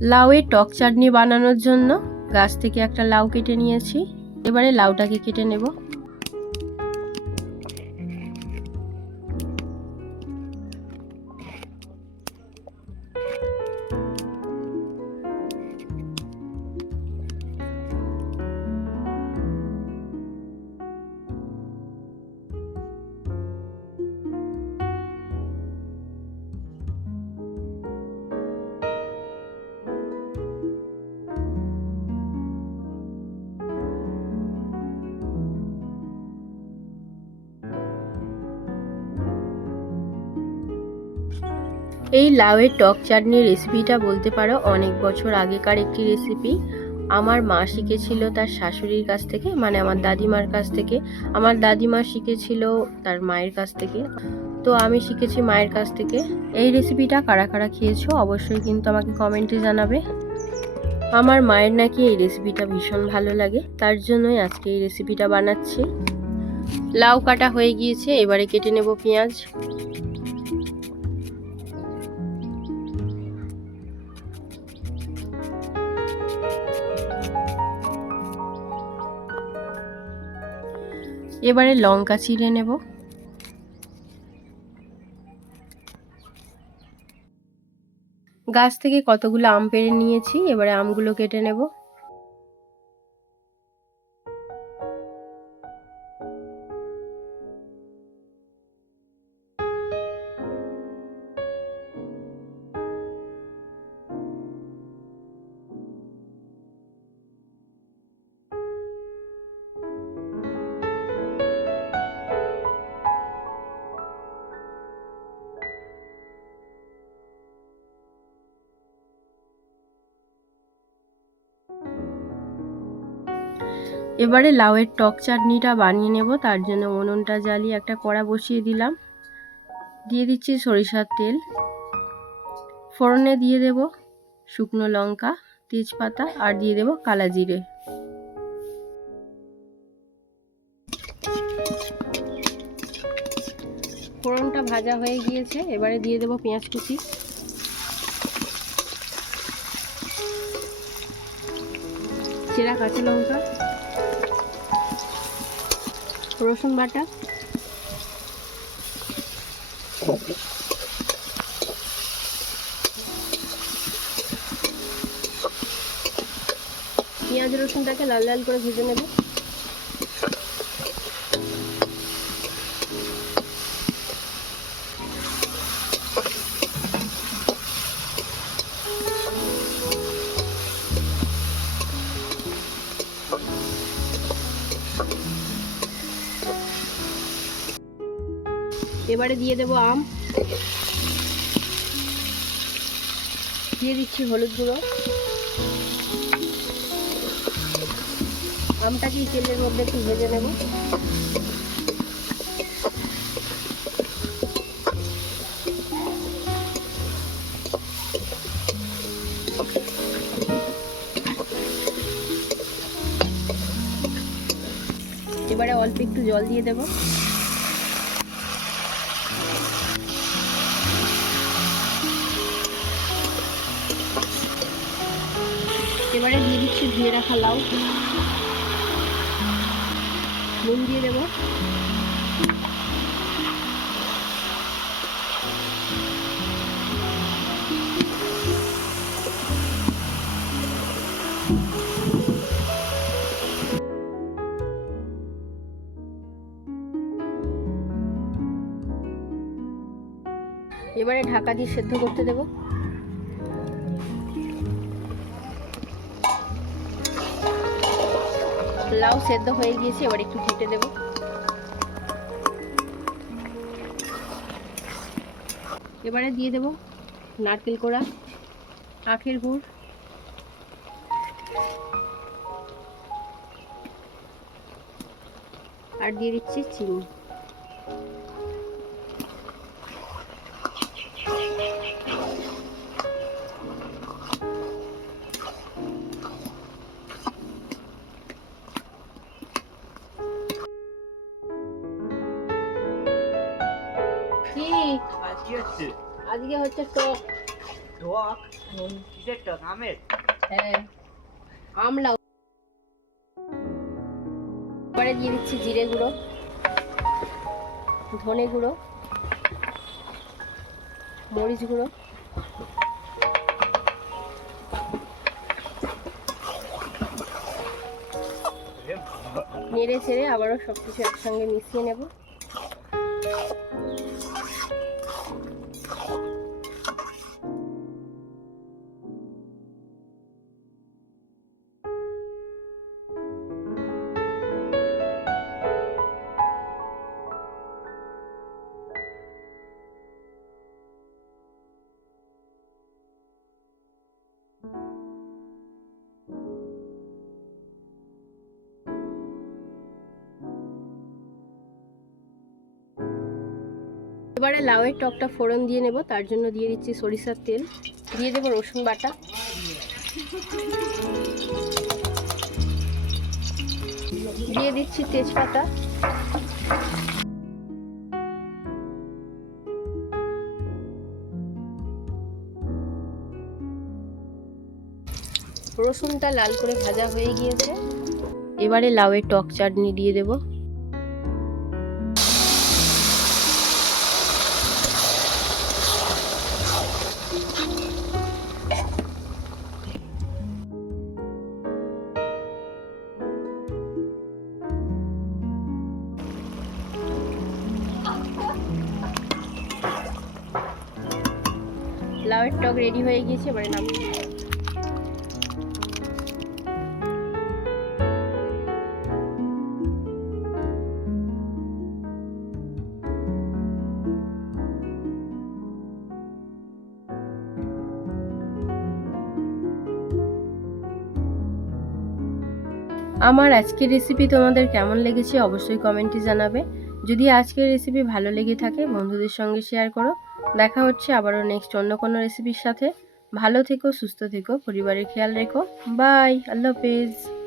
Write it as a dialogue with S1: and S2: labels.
S1: লাউয়ের টক চাটনি বানানোর জন্য গাছ থেকে একটা লাউ কেটে নিয়েছি। এবারে লাউটাকে কেটে নেব। এই লাউয়ের টক চাটনির রেসিপিটা বলতে পারো, অনেক বছর আগেকার একটি রেসিপি আমার মা শিখেছিল তার শাশুড়ির কাছ থেকে মানে আমার দাদিমার কাছ থেকে। আমার দাদিমা শিখেছিল তার মায়ের কাছ থেকে। তো আমি শিখেছি মায়ের কাছ থেকে। এই রেসিপিটা কারা কারা খেয়েছো অবশ্যই কিন্তু আমাকে কমেন্টে জানাবে। আমার মায়ের নাকি এই রেসিপিটা ভীষণ ভালো লাগে, তার জন্যই আজকে এই রেসিপিটা বানাচ্ছি। লাউ কাটা হয়ে গিয়েছে, এবারে কেটে নেব পেঁয়াজ। এবারে লঙ্কা চিড়ে নেব। গাছ থেকে কতগুলো আম পেড়ে নিয়েছি এবারে আমগুলো কেটে নেব। এবারে লাউয়ের টক চাটনিটা বানিয়ে নেব, তার জন্য উনুনটা জ্বালিয়ে একটা কড়া বসিয়ে দিলাম। দিয়ে দিচ্ছি সরিষার তেল। ফোড়নে দিয়ে দেব শুকনো লঙ্কা, তেজপাতা, আর দিয়ে দেব কালা জিরে। ফোড়নটা ভাজা হয়ে গিয়েছে, এবারে দিয়ে দেব পেঁয়াজ কুচি। চেরা কাঁচা লঙ্কা। রসুন বাটা। পেঁয়াজ রসুনটাকে লাল লাল করে ভেজে নেব। এবারে দিয়ে দেবো আম। দিয়ে দিচ্ছি হলুদ গুঁড়ো। আমটাকে তেলের মধ্যে একটু ভেজে নেব। এবারে অল্প একটু জল দিয়ে দেবো। এবারে দিয়ে দিচ্ছি, ধুয়ে রাখা লাউ। নুন দিয়ে দেবো। এবারে ঢাকা দিয়ে সেদ্ধ করতে দেবো। লাউ সেদ্ধ হয়ে গিয়েছে, এবার একটু ঘেটে দেবো। এবারে দিয়ে দেব নারকেল কোড়া, আখের গুড়। আর দিয়ে দিচ্ছি চিনি। আজকে হচ্ছে টক।
S2: টক? কিসের টক? আমের?
S1: হ্যাঁ। আমলা। এবারে দিয়ে দিচ্ছি জিরে গুঁড়ো ধনে গুঁড়ো মরিচ গুঁড়ো। নেড়ে ছেড়ে আবারও সব কিছু একসঙ্গে মিশিয়ে নেব। এবারে লাউয়ের টকটা ফোড়ন দিয়ে নেব, তার জন্য দিয়ে দিচ্ছি সরিষার তেল। দিয়ে দেবো রসুন বাটা। দিয়ে দিচ্ছি তেজপাতা। রসুনটা লাল করে ভাজা হয়ে গিয়েছে। এবারে লাউয়ের টক চাটনি দিয়ে দেবো। লাউয়ের টক রেডি হয়ে গিয়েছে, এবারে দেবো। আমার আজকের রেসিপি তোমাদের কেমন লেগেছে অবশ্যই কমেন্টে জানাবে যদি আজকের রেসিপি ভালো লেগে থাকে, বন্ধুদের সঙ্গে শেয়ার করো দেখা হচ্ছে আবারও নেক্সট অন্য কোনো রেসিপির সাথে। ভালো থেকো, সুস্থ থেকো, পরিবারের খেয়াল রেখো। বাই আল্লাহ হাফেজ।